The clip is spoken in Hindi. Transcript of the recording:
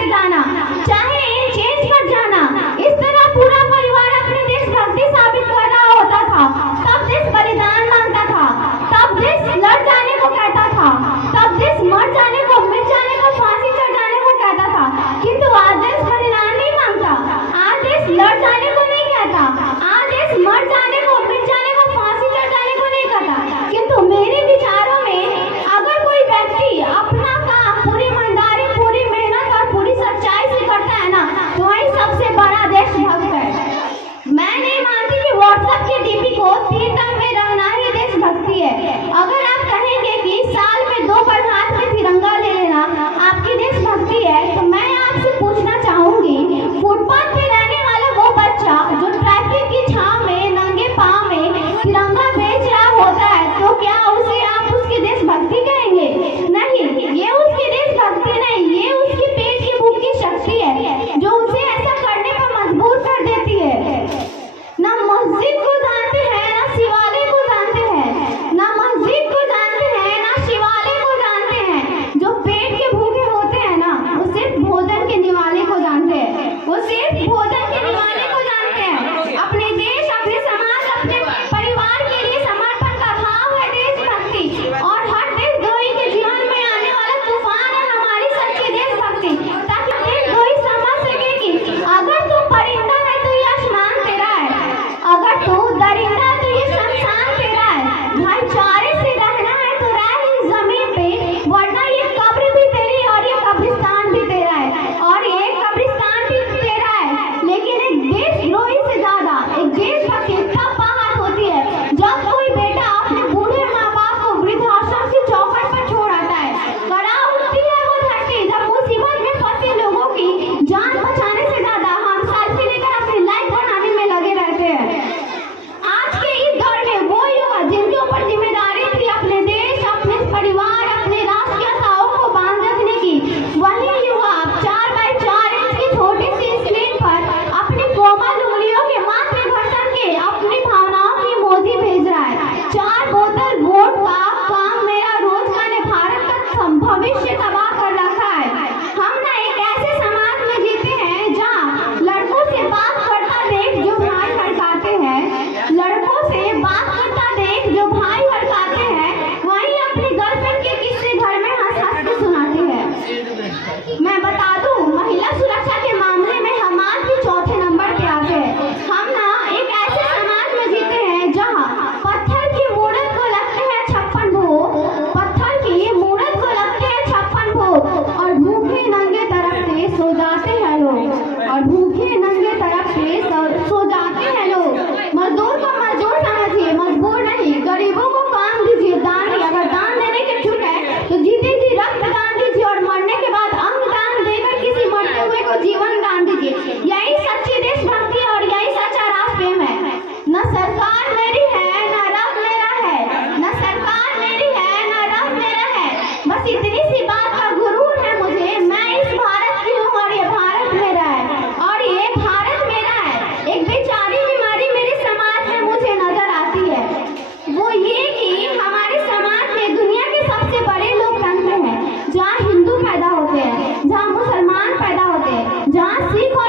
हट जाना, चाहे इन चेंज पर जाना। इस तरह पूरा परिवार अपनी देशभक्ति साबित कर रहा होता था। तब देश बलिदान मांगता था, तब देश लड़ जाने को कहता था, तब देश मर जाने को, मिट जाने को, फांसी चढ़ जाने को कहता था। किंतु आज देश बलिदान नहीं मांगता, आज देश लड़ जाने को नहीं कहता, आज देश मर जाने को, मिट जाने को, फांसी चढ़ जाने को नहीं कहता। किंतु मेरे विचारों में अगर कोई व्यक्ति अपना काम पूरी ईमानदारी, पूरी मेहनत और पूरी सच्चाई से करता है ना, तो वही सबसे बड़ा देशभक्त है। मैं नहीं मानती कि व्हाट्सएप के डीपी को 3 टर्म में रखना ही देशभक्ति है। अगर आप कहेंगे कि साल में 2 बार हाथ में तिरंगा ले लेना आपकी देशभक्ति है, तो मैं आपसे पूछना चाहूंगी, फुटपाथ पे रहने वाला वो बच्चा जो ट्रैफिक की छांव में नंगे पांव में तिरंगा बेच रहा होता है, तो क्या उसे आप उसकी देशभक्ति कहेंगे? नहीं, ये उसकी देशभक्ति नहीं, ये उसकी पेट की भूख की शक्ति है जो उसे ऐसा करने पर मजबूर कर देती है। ना मस्जिद को जानते हैं, ना शिवालय को जानते हैं, ना मस्जिद को जानते हैं, ना शिवालय को जानते हैं। जो पेट के भूखे होते हैं ना, वो सिर्फ भोजन के निवाले को जानते हैं, वो सिर्फ भोजन के निवाले को जानते हैं। अपने देश, अपने समाज, अपने परिवार के लिए समर्पण का भाव है देशभक्ति। और हर देशद्रोही के जीवन में आने वाला तूफान है हमारी सच्ची देशभक्ति, ताकि देशद्रोही समझ सके कि अगर तू परिंदा है तो ये आसमान तेरा है, अगर तू दरिंदा है तो ये शमशान तेरा है। भाईचारे से रहना है तो रह इस जमीन पे, वरना ये कब्र भी तेरी और ये कब्रिस्तान भी तेरा है, और ये कब्रिस्तान भी तेरा है। लेकिन एक देशद्रोही से ज्यादा एक देशभक्ति तब बाहर होती है जब कोई बेटा अपने बूढ़े माँ बाप को वृद्धाश्रम की चौखट पर छोड़ आता है। कड़ा उठती है वो धरती जब मुसीबत में फंसे लोगों की जान बचाने से ज्यादा हम सेल्फी लेकर अपनी लाइफ बनाने में लगे रहते हैं। आज के इस दौर में वो युवा जिनके ऊपर जिम्मेदारी थी अपने देश, अपने परिवार, अपने राष्ट्र की आशाओं को बांध रखने की, वही युवा 4x4 इंच की छोटी सी स्क्रीन पर अपनी कोमल उंगलियों के माथे घर्षण के अपनी भावनाओं की इमोजी भेज रहा है। 4 बोतल वोट का काम मेरा रोज का ने भारत का भविष्य तबाह कर रखा है। हम ना एक ऐसे समाज में जीते हैं जहाँ लड़कों से बात करता देख जो भाई हड़काते हैं, लड़कों से बात करता देख जो भाई हड़काते हैं, वहीं अपनी गर्लफ्रेंड के किस्से घर में हंस हंस के सुनाते हैं। मैं बता दूं, महिला सुरक्षा के मामले में हम आज भी 4थे नंबर पे आते हैं। हम ना एक ऐसे समाज में जीते हैं जहाँ पत्थर की मूरत को लगते हैं 56 भोग, पत्थर की मूरत को लगते हैं 56 भोग, और भूखे नंगे तरफते सो जाते हैं लोग, और भूखे नंगे तरफते सो जाते हैं लोग। मजदूर को मजदूर समझिए, मजबूर नहीं। गरीबों को काम दीजिए, दान ही। अगर दान देने के इच्छुक है तो जीते जी रक्त दान दीजिए, और मरने के बाद अंग दान देकर किसी मरते हुए को जीवन दान दीजिए। यही सच्ची देशभक्ति और यही सच्चा राष्ट्र प्रेम है। न सरकार मेरी है, न रब मेरा है, न सरकार मेरी है, न रब मेरा है, बस इतनी सी बात का गुरूर है मुझे, मैं इस भारत की हूँ और ये भारत मेरा है, और ये भारत मेरा है। एक बेचारी बीमारी मेरे समाज में मुझे नजर आती है, वो ये कि हमारे समाज में दुनिया के सबसे बड़े लोकतंत्र हैं, जहाँ हिंदू पैदा होते हैं, जहाँ मुसलमान पैदा होते हैं, जहाँ सिख